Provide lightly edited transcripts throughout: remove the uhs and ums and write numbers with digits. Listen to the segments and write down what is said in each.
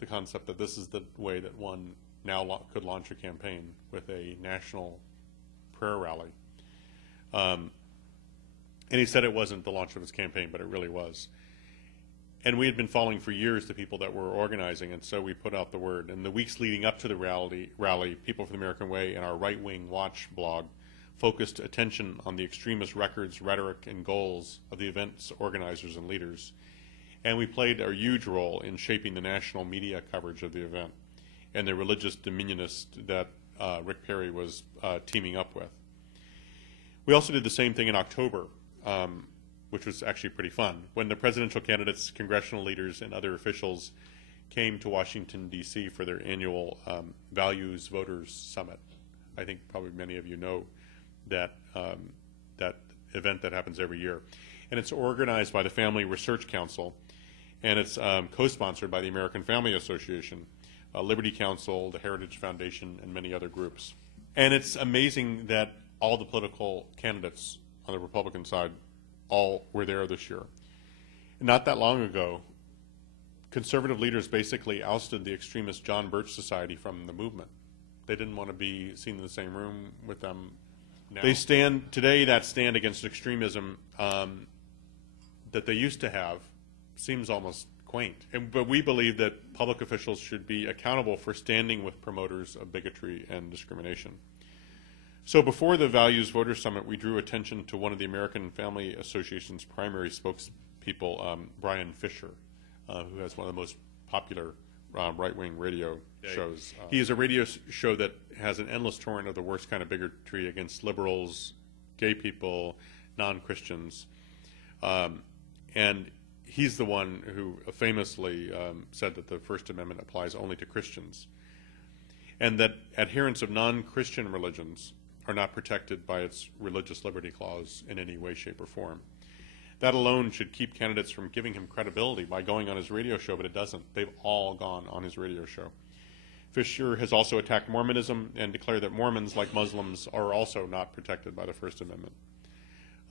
the concept that this is the way that one now could launch a campaign with a national prayer rally. And he said it wasn't the launch of his campaign, but it really was. And we had been following for years the people that were organizing, and so we put out the word. In the weeks leading up to the rally, People for the American Way and our Right Wing Watch blog focused attention on the extremist records, rhetoric, and goals of the event's organizers and leaders. And we played a huge role in shaping the national media coverage of the event and the religious dominionist that Rick Perry was teaming up with. We also did the same thing in October, which was actually pretty fun, when the presidential candidates, congressional leaders, and other officials came to Washington, D.C. for their annual Values Voters Summit. I think probably many of you know that, that event that happens every year. And it's organized by the Family Research Council, and it's co-sponsored by the American Family Association, Liberty Council, the Heritage Foundation, and many other groups. And it's amazing that all the political candidates on the Republican side all were there this year. Not that long ago, conservative leaders basically ousted the extremist John Birch Society from the movement. They didn't want to be seen in the same room with them now. They stand, today that stand against extremism that they used to have seems almost quaint. But we believe that public officials should be accountable for standing with promoters of bigotry and discrimination. So before the Values Voters Summit, we drew attention to one of the American Family Association's primary spokespeople, Brian Fisher, who has one of the most popular right-wing radio shows. He is a radio show that has an endless torrent of the worst kind of bigotry against liberals, gay people, non-Christians. And he's the one who famously said that the First Amendment applies only to Christians, and that adherents of non-Christian religions are not protected by its religious liberty clause in any way, shape, or form. That alone should keep candidates from giving him credibility by going on his radio show, but it doesn't. They've all gone on his radio show. Fisher has also attacked Mormonism and declared that Mormons, like Muslims, are also not protected by the First Amendment.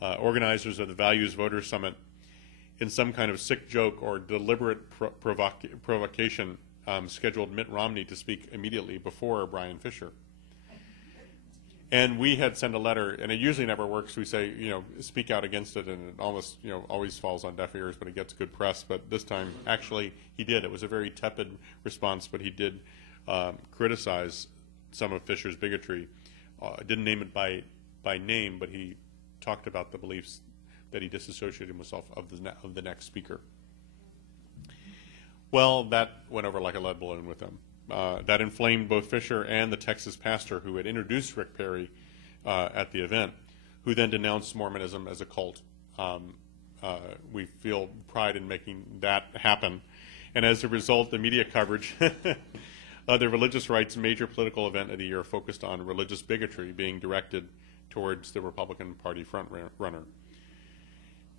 Organizers of the Values Voters Summit, in some kind of sick joke or deliberate provocation, scheduled Mitt Romney to speak immediately before Brian Fisher. And we had sent a letter, and it usually never works. We say, speak out against it, and it almost, always falls on deaf ears, but it gets good press. But this time, actually, he did. It was a very tepid response, but he did criticize some of Fisher's bigotry. Didn't name it by name, but he talked about the beliefs that he disassociated himself of the next speaker. Well, that went over like a lead balloon with him. That inflamed both Fisher and the Texas pastor who had introduced Rick Perry at the event, who then denounced Mormonism as a cult. We feel pride in making that happen. And as a result, the media coverage of the religious rights major political event of the year focused on religious bigotry being directed towards the Republican Party frontrunner.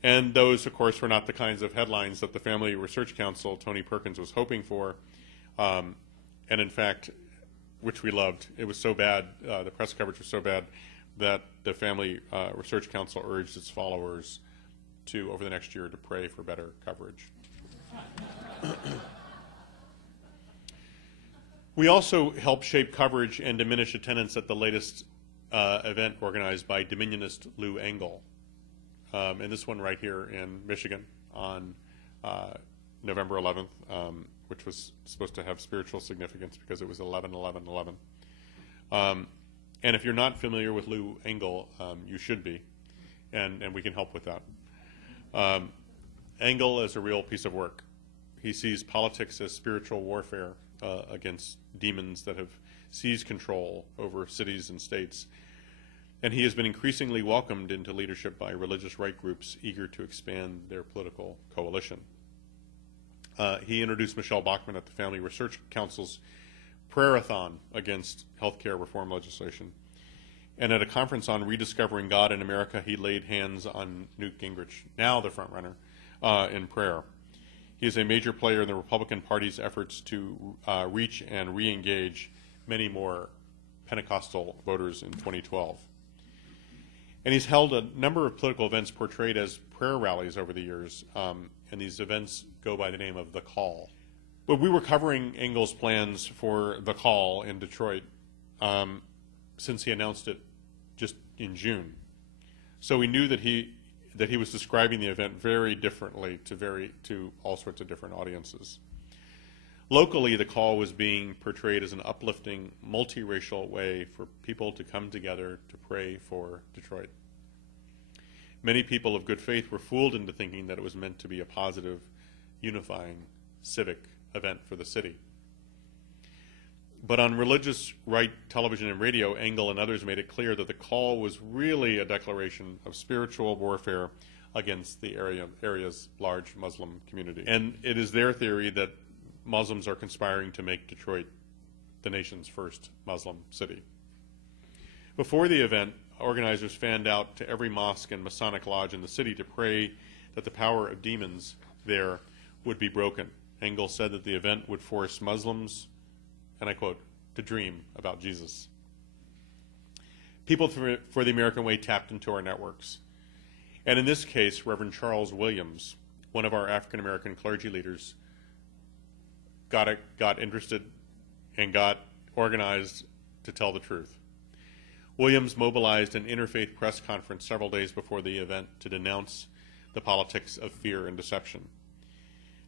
And those, of course, were not the kinds of headlines that the Family Research Council, Tony Perkins, was hoping for. And in fact, which we loved, it was so bad, the press coverage was so bad, that the Family Research Council urged its followers to, over the next year, to pray for better coverage. We also helped shape coverage and diminish attendance at the latest event organized by Dominionist Lou Engle. And this one right here in Michigan on November 11th, which was supposed to have spiritual significance because it was 11/11/11. And if you're not familiar with Lou Engle, you should be, and we can help with that. Engle is a real piece of work. He sees politics as spiritual warfare against demons that have seized control over cities and states. And he has been increasingly welcomed into leadership by religious right groups eager to expand their political coalition. He introduced Michelle Bachmann at the Family Research Council's prayer-a-thon against health care reform legislation. And at a conference on rediscovering God in America, he laid hands on Newt Gingrich, now the frontrunner, in prayer. He is a major player in the Republican Party's efforts to reach and re-engage many more Pentecostal voters in 2012. And he's held a number of political events portrayed as prayer rallies over the years, and these events go by the name of The Call. But we were covering Engel's plans for the call in Detroit since he announced it just in June. So we knew that he was describing the event very differently to all sorts of different audiences. Locally, the call was being portrayed as an uplifting, multiracial way for people to come together to pray for Detroit. Many people of good faith were fooled into thinking that it was meant to be a positive, unifying, civic event for the city. But on religious right television and radio, Engel and others made it clear that the call was really a declaration of spiritual warfare against the area's large Muslim community. And it is their theory that Muslims are conspiring to make Detroit the nation's first Muslim city. Before the event, organizers fanned out to every mosque and Masonic lodge in the city to pray that the power of demons there would be broken. Engel said that the event would force Muslims, and I quote, to dream about Jesus. People for the American Way tapped into our networks. And in this case, Reverend Charles Williams, one of our African American clergy leaders, got interested and got organized to tell the truth. Williams mobilized an interfaith press conference several days before the event to denounce the politics of fear and deception.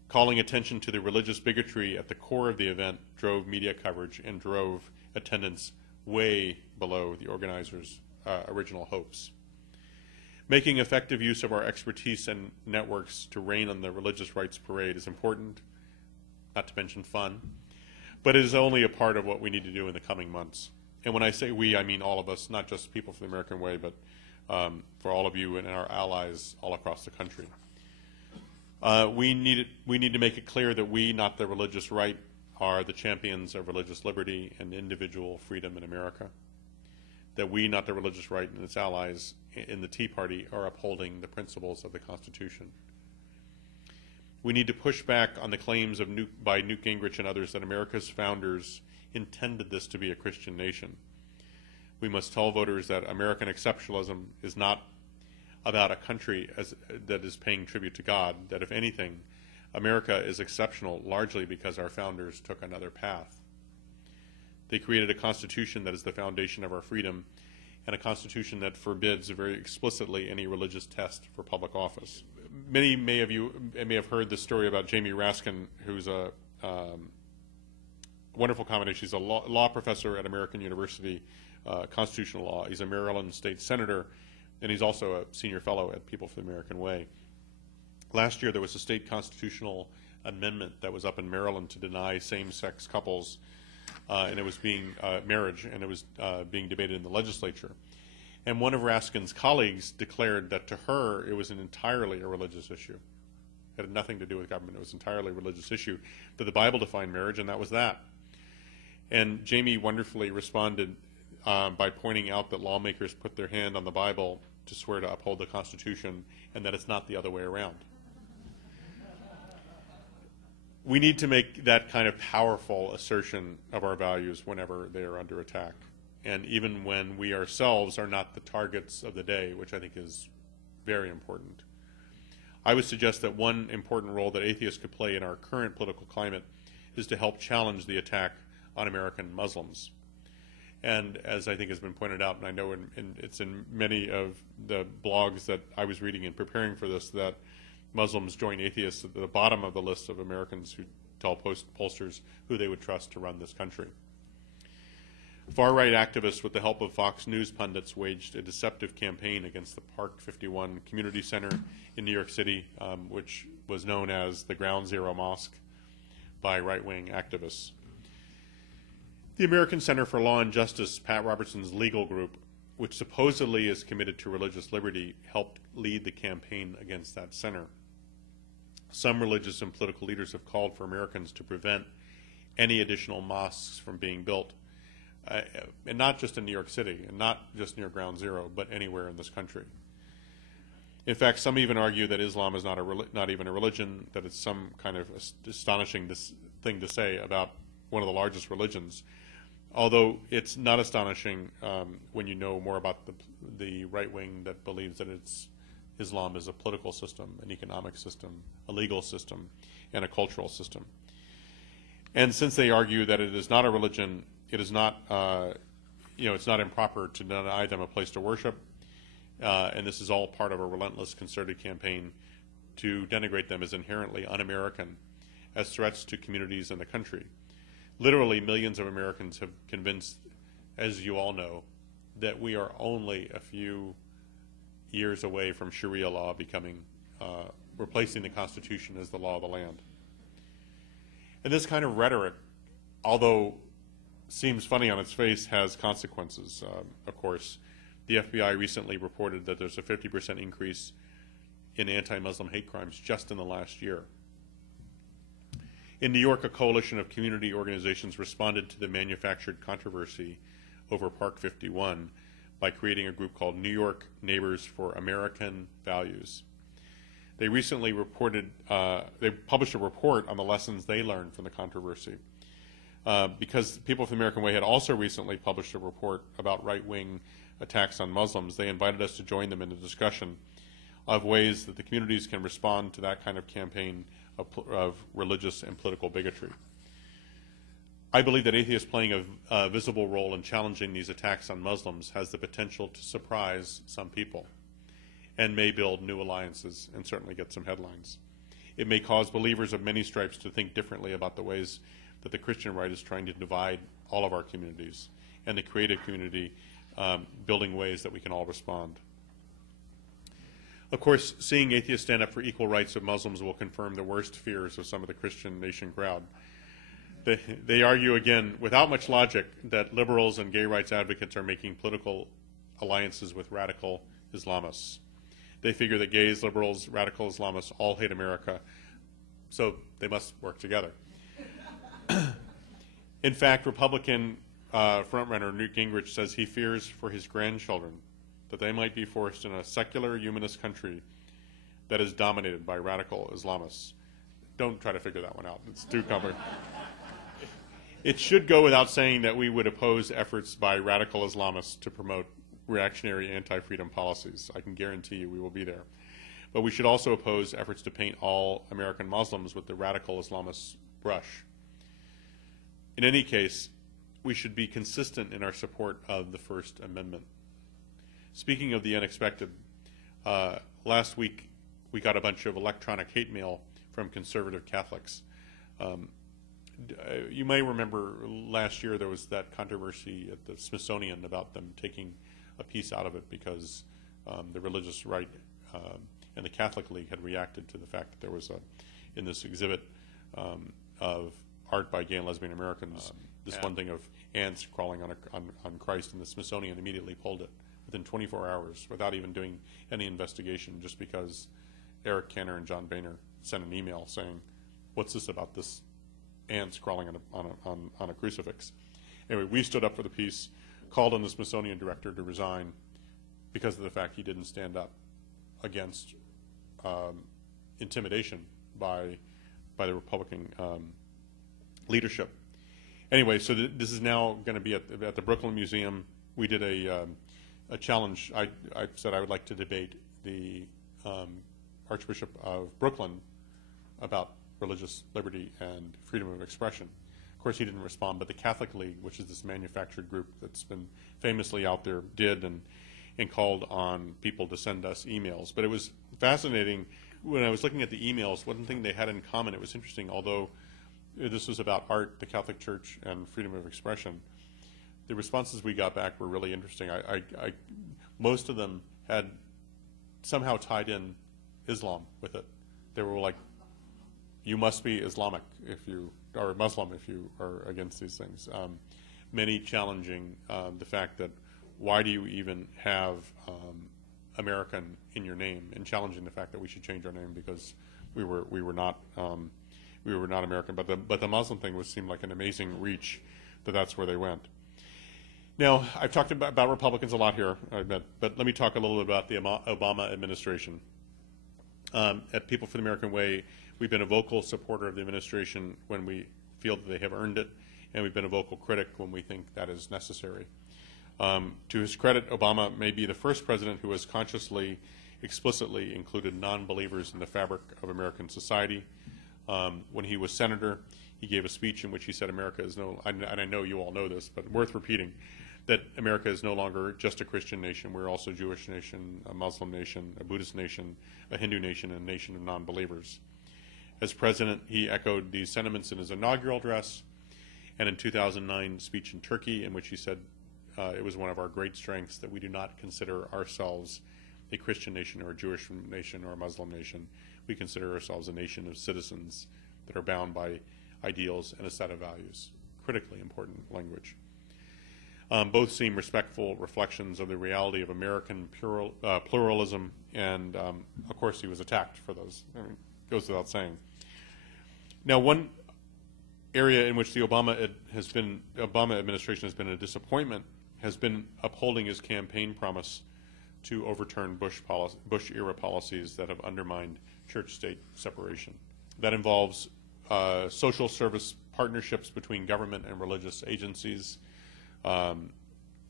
Calling attention to the religious bigotry at the core of the event drove media coverage and drove attendance way below the organizers' original hopes. Making effective use of our expertise and networks to rain on the religious rights parade is important, not to mention fun, but it is only a part of what we need to do in the coming months. And when I say we, I mean all of us, not just people for the American Way, but for all of you and our allies all across the country. We need to make it clear that we, not the religious right, are the champions of religious liberty and individual freedom in America. That we, not the religious right and its allies in the Tea Party, are upholding the principles of the Constitution. We need to push back on the claims by Newt Gingrich and others that America's founders intended this to be a Christian nation. We must tell voters that American exceptionalism is not about a country that is paying tribute to God, that if anything, America is exceptional largely because our founders took another path. They created a constitution that is the foundation of our freedom, and a constitution that forbids very explicitly any religious test for public office. Many may have heard the story about Jamie Raskin, who's a wonderful combination. He's a law professor at American University, constitutional law. He's a Maryland state senator, and he's also a senior fellow at People for the American Way. Last year, there was a state constitutional amendment that was up in Maryland to deny same-sex couples, and it was being marriage, and it was being debated in the legislature. And one of Raskin's colleagues declared that to her it was entirely a religious issue. It had nothing to do with government. It was entirely a religious issue. That the Bible defined marriage, and that was that. And Jamie wonderfully responded by pointing out that lawmakers put their hand on the Bible to swear to uphold the Constitution, and that it's not the other way around. We need to make that kind of powerful assertion of our values whenever they are under attack, and even when we ourselves are not the targets of the day, which I think is very important. I would suggest that one important role that atheists could play in our current political climate is to help challenge the attack on American Muslims. And as I think has been pointed out, and I know it's in many of the blogs that I was reading in preparing for this, that Muslims join atheists at the bottom of the list of Americans who tell pollsters who they would trust to run this country. Far-right activists, with the help of Fox News pundits, waged a deceptive campaign against the Park 51 Community Center in New York City, which was known as the Ground Zero Mosque by right-wing activists. The American Center for Law and Justice, Pat Robertson's legal group, which supposedly is committed to religious liberty, helped lead the campaign against that center. Some religious and political leaders have called for Americans to prevent any additional mosques from being built, and not just in New York City, and not just near Ground Zero, but anywhere in this country. In fact, some even argue that Islam is not even a religion, that it's some kind of astonishing thing to say about one of the largest religions, although it's not astonishing when you know more about the right wing that believes that Islam is a political system, an economic system, a legal system, and a cultural system. And since they argue that it is not a religion, it is not, it's not improper to deny them a place to worship, and this is all part of a relentless concerted campaign to denigrate them as inherently un-American, as threats to communities in the country. Literally, millions of Americans have convinced, as you all know, that we are only a few years away from Sharia law becoming, replacing the Constitution as the law of the land. And this kind of rhetoric, although seems funny on its face, has consequences. Of course, the FBI recently reported that there's a 50% increase in anti-Muslim hate crimes just in the last year. In New York, a coalition of community organizations responded to the manufactured controversy over Park 51 by creating a group called New York Neighbors for American Values. They recently they published a report on the lessons they learned from the controversy. Because People for the American Way had also recently published a report about right-wing attacks on Muslims, they invited us to join them in a discussion of ways that the communities can respond to that kind of campaign of religious and political bigotry. I believe that atheists playing a visible role in challenging these attacks on Muslims has the potential to surprise some people and may build new alliances and certainly get some headlines. It may cause believers of many stripes to think differently about the ways that the Christian right is trying to divide all of our communities and to create a community building ways that we can all respond. Of course, seeing atheists stand up for equal rights of Muslims will confirm the worst fears of some of the Christian nation crowd. They argue again, without much logic, that liberals and gay rights advocates are making political alliances with radical Islamists. They figure that gays, liberals, radical Islamists all hate America, so they must work together. In fact, Republican frontrunner Newt Gingrich says he fears for his grandchildren that they might be forced in a secular humanist country that is dominated by radical Islamists. Don't try to figure that one out. It's too complicated. It should go without saying that we would oppose efforts by radical Islamists to promote reactionary anti-freedom policies. I can guarantee you we will be there. But we should also oppose efforts to paint all American Muslims with the radical Islamist brush. In any case, we should be consistent in our support of the First Amendment. Speaking of the unexpected, last week we got a bunch of electronic hate mail from conservative Catholics. You may remember last year there was that controversy at the Smithsonian about them taking a piece out of it because the religious right and the Catholic League had reacted to the fact that there was in this exhibit of art by gay and lesbian Americans, this one thing of ants crawling on Christ, and the Smithsonian immediately pulled it within 24 hours without even doing any investigation, just because Eric Cantor and John Boehner sent an email saying, "What's this about this ants crawling on a crucifix?" Anyway, we stood up for the piece, called on the Smithsonian director to resign because of the fact he didn't stand up against intimidation by the Republican leadership. Anyway, so this is now going to be at the Brooklyn Museum. We did a challenge. I said I would like to debate the Archbishop of Brooklyn about religious liberty and freedom of expression. Of course, he didn't respond, but the Catholic League, which is this manufactured group that's been famously out there, did and called on people to send us emails. But it was fascinating. When I was looking at the emails, one thing they had in common, it was interesting, although this was about art, the Catholic Church, and freedom of expression, the responses we got back were really interesting. Most of them had somehow tied in Islam with it. They were like, you must be Islamic if you are Muslim if you are against these things. Many challenging the fact that why do you even have American in your name, and challenging the fact that we should change our name because we were not American. But the Muslim thing seemed like an amazing reach that's where they went. Now, I've talked about Republicans a lot here, I admit, but let me talk a little bit about the Obama administration. At People for the American Way, we've been a vocal supporter of the administration when we feel that they have earned it, and we've been a vocal critic when we think that is necessary. To his credit, Obama may be the first president who has consciously, explicitly included non-believers in the fabric of American society. When he was senator, he gave a speech in which he said America is no, and I know you all know this, but worth repeating, that America is no longer just a Christian nation. We're also a Jewish nation, a Muslim nation, a Buddhist nation, a Hindu nation, and a nation of non-believers. As president, he echoed these sentiments in his inaugural address and in 2009 speech in Turkey, in which he said it was one of our great strengths that we do not consider ourselves a Christian nation or a Jewish nation or a Muslim nation. We consider ourselves a nation of citizens that are bound by ideals and a set of values. Critically important language. Both seem respectful reflections of the reality of American pluralism, and of course he was attacked for those. I mean, it goes without saying. Now, one area in which the Obama administration has been a disappointment has been upholding his campaign promise to overturn Bush-era policies that have undermined church-state separation. That involves social service partnerships between government and religious agencies,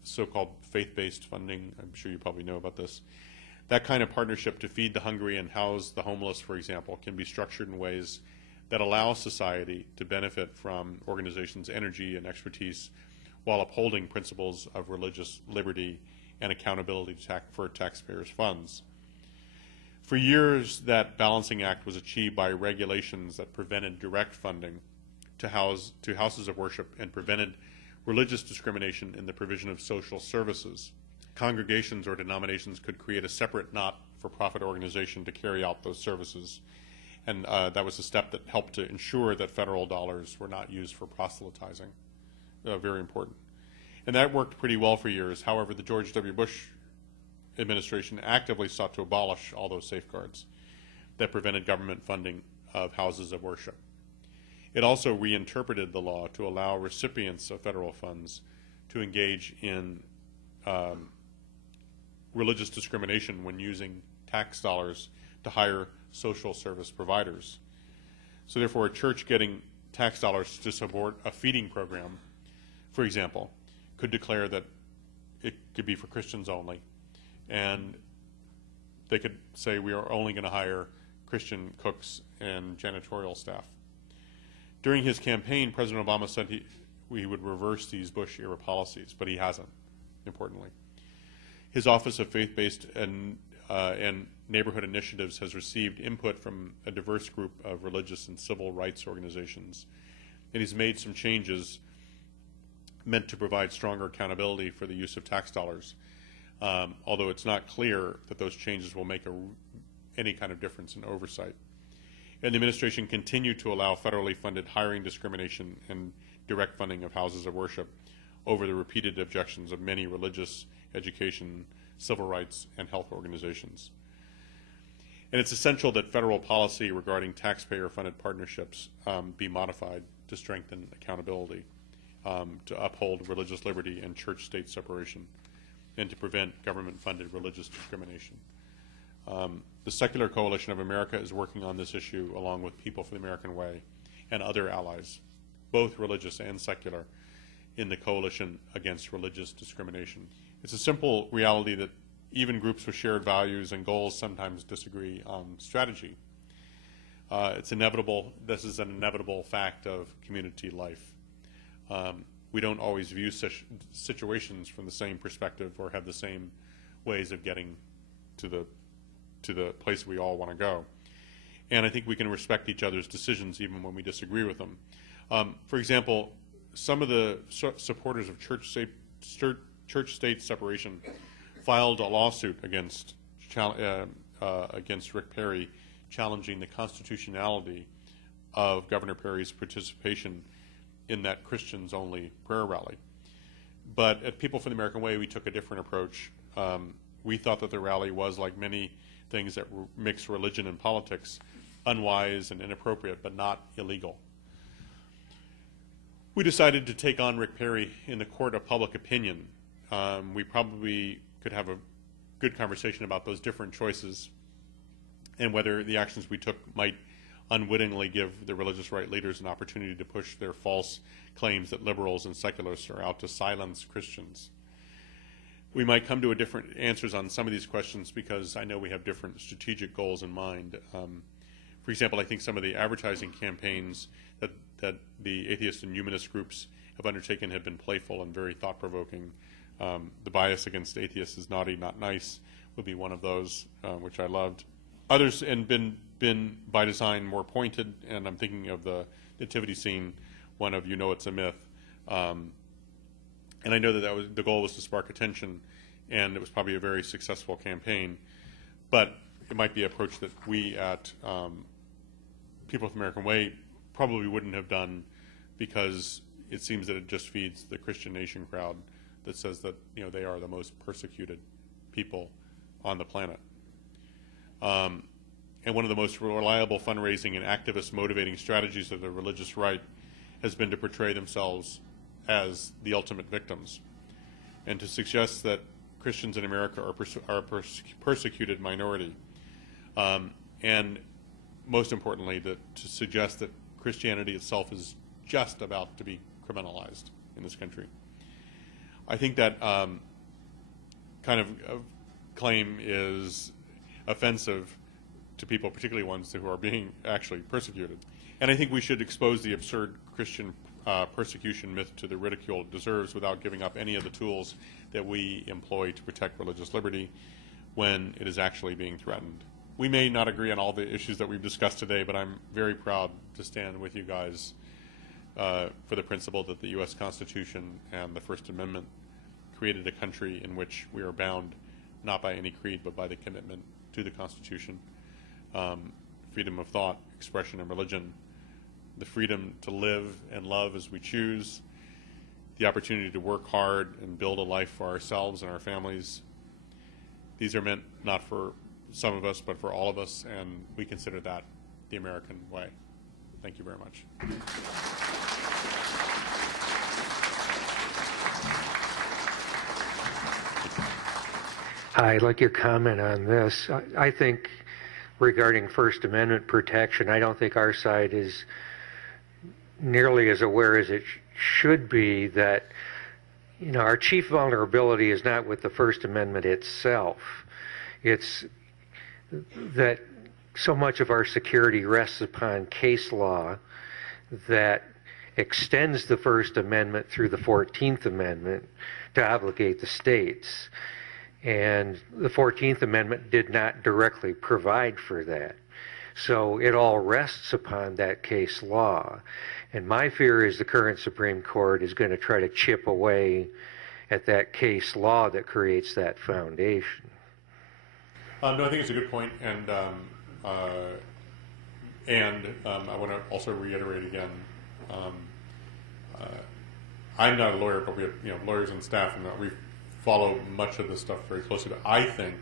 so-called faith-based funding. I'm sure you probably know about this. That kind of partnership to feed the hungry and house the homeless, for example, can be structured in ways that allow society to benefit from organizations' energy and expertise while upholding principles of religious liberty and accountability for taxpayers' funds. For years, that balancing act was achieved by regulations that prevented direct funding to houses of worship and prevented religious discrimination in the provision of social services. Congregations or denominations could create a separate not-for-profit organization to carry out those services, and that was a step that helped to ensure that federal dollars were not used for proselytizing. Very important. And that worked pretty well for years. However, the George W. Bush administration actively sought to abolish all those safeguards that prevented government funding of houses of worship. It also reinterpreted the law to allow recipients of federal funds to engage in religious discrimination when using tax dollars to hire social service providers. So therefore, a church getting tax dollars to support a feeding program, for example, could declare that it could be for Christians only, and they could say we are only going to hire Christian cooks and janitorial staff. During his campaign, President Obama said he would reverse these Bush-era policies, but he hasn't, importantly. His Office of Faith-Based and Neighborhood Initiatives has received input from a diverse group of religious and civil rights organizations, and he's made some changes meant to provide stronger accountability for the use of tax dollars, although it's not clear that those changes will make any kind of difference in oversight. And the administration continued to allow federally funded hiring discrimination and direct funding of houses of worship over the repeated objections of many religious, education, civil rights, and health organizations. And it's essential that federal policy regarding taxpayer-funded partnerships be modified to strengthen accountability, to uphold religious liberty and church-state separation, and to prevent government-funded religious discrimination. The Secular Coalition of America is working on this issue along with People for the American Way and other allies, both religious and secular, in the Coalition Against Religious Discrimination. It's a simple reality that even groups with shared values and goals sometimes disagree on strategy. It's inevitable. This is an inevitable fact of community life. We don't always view situations from the same perspective or have the same ways of getting to the place we all want to go. And I think we can respect each other's decisions even when we disagree with them. For example, some of the supporters of church-state separation filed a lawsuit against Rick Perry, challenging the constitutionality of Governor Perry's participation in that Christians-only prayer rally. But at People for the American Way, we took a different approach. We thought that the rally was, like many things that mix religion and politics, unwise and inappropriate, but not illegal. We decided to take on Rick Perry in the court of public opinion. We probably could have a good conversation about those different choices and whether the actions we took might unwittingly give the religious right leaders an opportunity to push their false claims that liberals and secularists are out to silence Christians. We might come to different answers on some of these questions because I know we have different strategic goals in mind. For example, I think some of the advertising campaigns that the atheist and humanist groups have undertaken have been playful and very thought-provoking. The bias against atheists is naughty, not nice would be one of those, which I loved. Others, and been by design more pointed, and I'm thinking of the nativity scene, one of You Know It's a Myth. And I know that the goal was to spark attention, and it was probably a very successful campaign. But it might be an approach that we at People with American Way probably wouldn't have done, because it seems that it just feeds the Christian Nation crowd that says that they are the most persecuted people on the planet. And one of the most reliable fundraising and activist motivating strategies of the religious right has been to portray themselves as the ultimate victims, and to suggest that Christians in America are a persecuted minority, and most importantly, to suggest that Christianity itself is just about to be criminalized in this country. I think that kind of claim is offensive to people, particularly ones who are being actually persecuted. And I think we should expose the absurd Christian persecution myth to the ridicule it deserves, without giving up any of the tools that we employ to protect religious liberty when it is actually being threatened. We may not agree on all the issues that we've discussed today, but I'm very proud to stand with you guys for the principle that the U.S. Constitution and the First Amendment created a country in which we are bound not by any creed, but by the commitment to the Constitution, freedom of thought, expression, and religion, the freedom to live and love as we choose, the opportunity to work hard and build a life for ourselves and our families. These are meant not for some of us, but for all of us, and we consider that the American way. Thank you very much. I'd like your comment on this. I think regarding First Amendment protection, I don't think our side is nearly as aware as it should be that, our chief vulnerability is not with the First Amendment itself. It's that so much of our security rests upon case law that extends the First Amendment through the 14th Amendment to obligate the states. And the 14th Amendment did not directly provide for that. So it all rests upon that case law. And my fear is the current Supreme Court is going to try to chip away at that case law that creates that foundation. No, I think it's a good point, and I want to also reiterate again, I'm not a lawyer, but we have lawyers on staff, and we follow much of this stuff very closely. But I think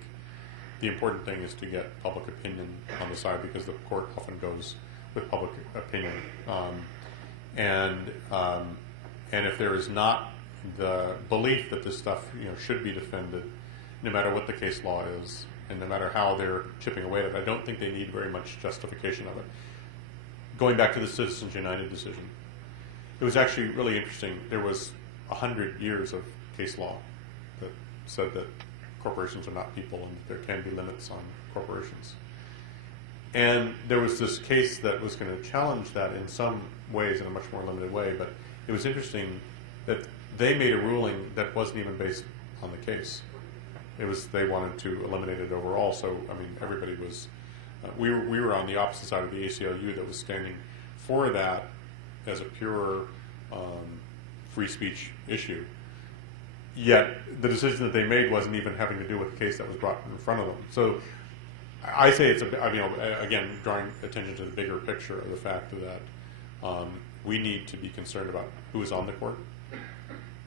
the important thing is to get public opinion on the side, because the court often goes with public opinion, and if there is not the belief that this stuff should be defended, no matter what the case law is, and no matter how they're chipping away at it, I don't think they need very much justification of it. Going back to the Citizens United decision, it was actually really interesting. There was 100 years of case law that said that corporations are not people and that there can be limits on corporations. And there was this case that was going to challenge that in some ways, in a much more limited way, but it was interesting that they made a ruling that wasn't even based on the case. They wanted to eliminate it overall, so everybody was, we were on the opposite side of the ACLU that was standing for that as a pure free speech issue. Yet the decision that they made wasn't even having to do with the case that was brought in front of them. So I say it's again, drawing attention to the bigger picture of the fact that we need to be concerned about who is on the court,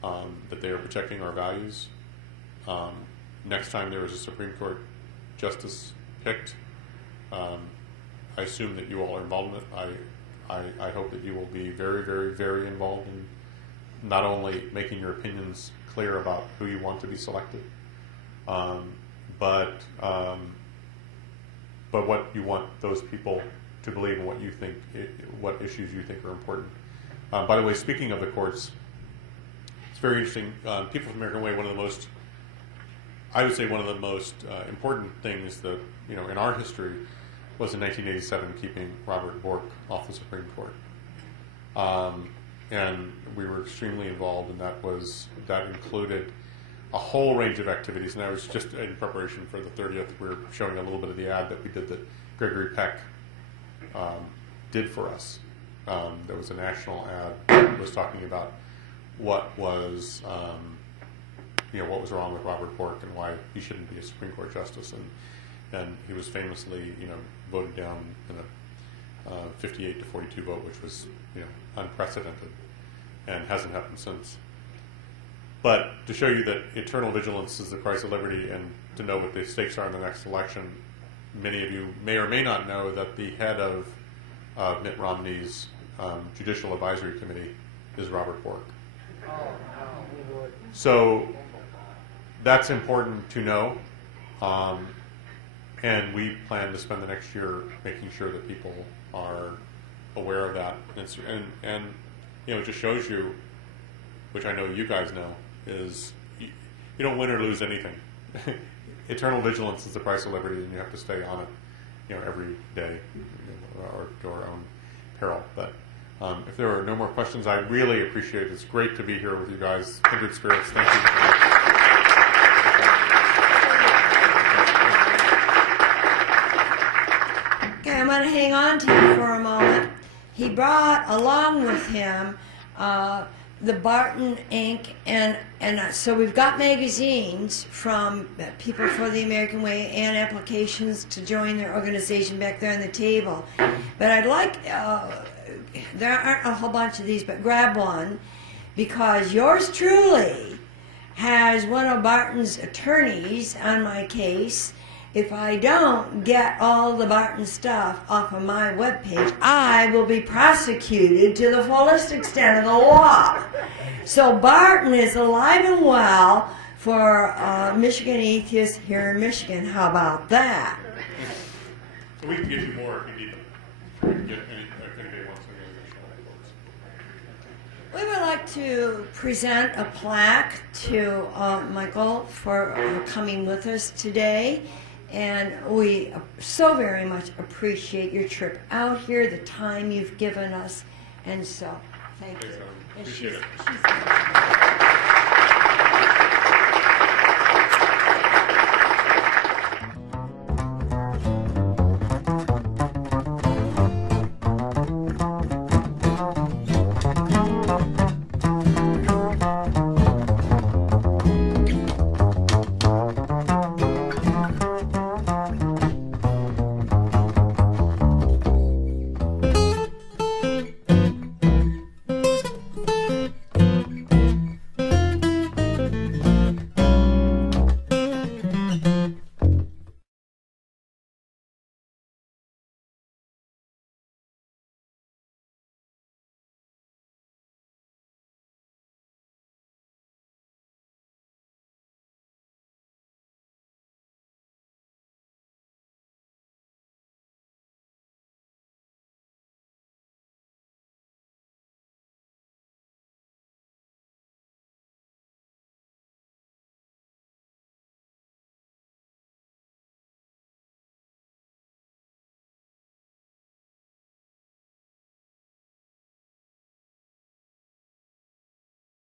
that they are protecting our values. Next time there is a Supreme Court justice picked, I assume that you all are involved in it. I hope that you will be very, very, very involved in not only making your opinions clear about who you want to be selected, but what you want those people to believe and what you think, what issues you think are important. By the way, speaking of the courts, it's very interesting. People from American Way, one of the most important things that in our history was in 1987 keeping Robert Bork off the Supreme Court. And we were extremely involved, and that included a whole range of activities. And I was just in preparation for the 30th, we were showing a little bit of the ad that we did that Gregory Peck did for us. There was a national ad that was talking about what was what was wrong with Robert Bork and why he shouldn't be a Supreme Court justice, and he was famously voted down in a 58 to 42 vote, which was unprecedented and hasn't happened since. But to show you that eternal vigilance is the price of liberty, and to know what the stakes are in the next election, many of you may or may not know that the head of Mitt Romney's Judicial Advisory Committee is Robert Bork. So that's important to know, and we plan to spend the next year making sure that people are aware of that. And it just shows you, which I know you guys know, is you don't win or lose anything. Eternal vigilance is the price of liberty, and you have to stay on it, every day, or to our own peril. But if there are no more questions, I really appreciate it. It's great to be here with you guys. Kindred spirits, thank you. Okay, I'm going to hang on to you for a moment. He brought along with him the Barton Inc. and so we've got magazines from People for the American Way and applications to join their organization back there on the table. But I'd like, there aren't a whole bunch of these, but grab one, because yours truly has one of Barton's attorneys on my case. If I don't get all the Barton stuff off of my webpage, I will be prosecuted to the fullest extent of the law. So Barton is alive and well for Michigan Atheists here in Michigan. How about that? So we can give you more if you need them. We can get if anybody wants to. We would like to present a plaque to Michael for coming with us today. And we so very much appreciate your trip out here, the time you've given us, and so thank you. Appreciate it. She's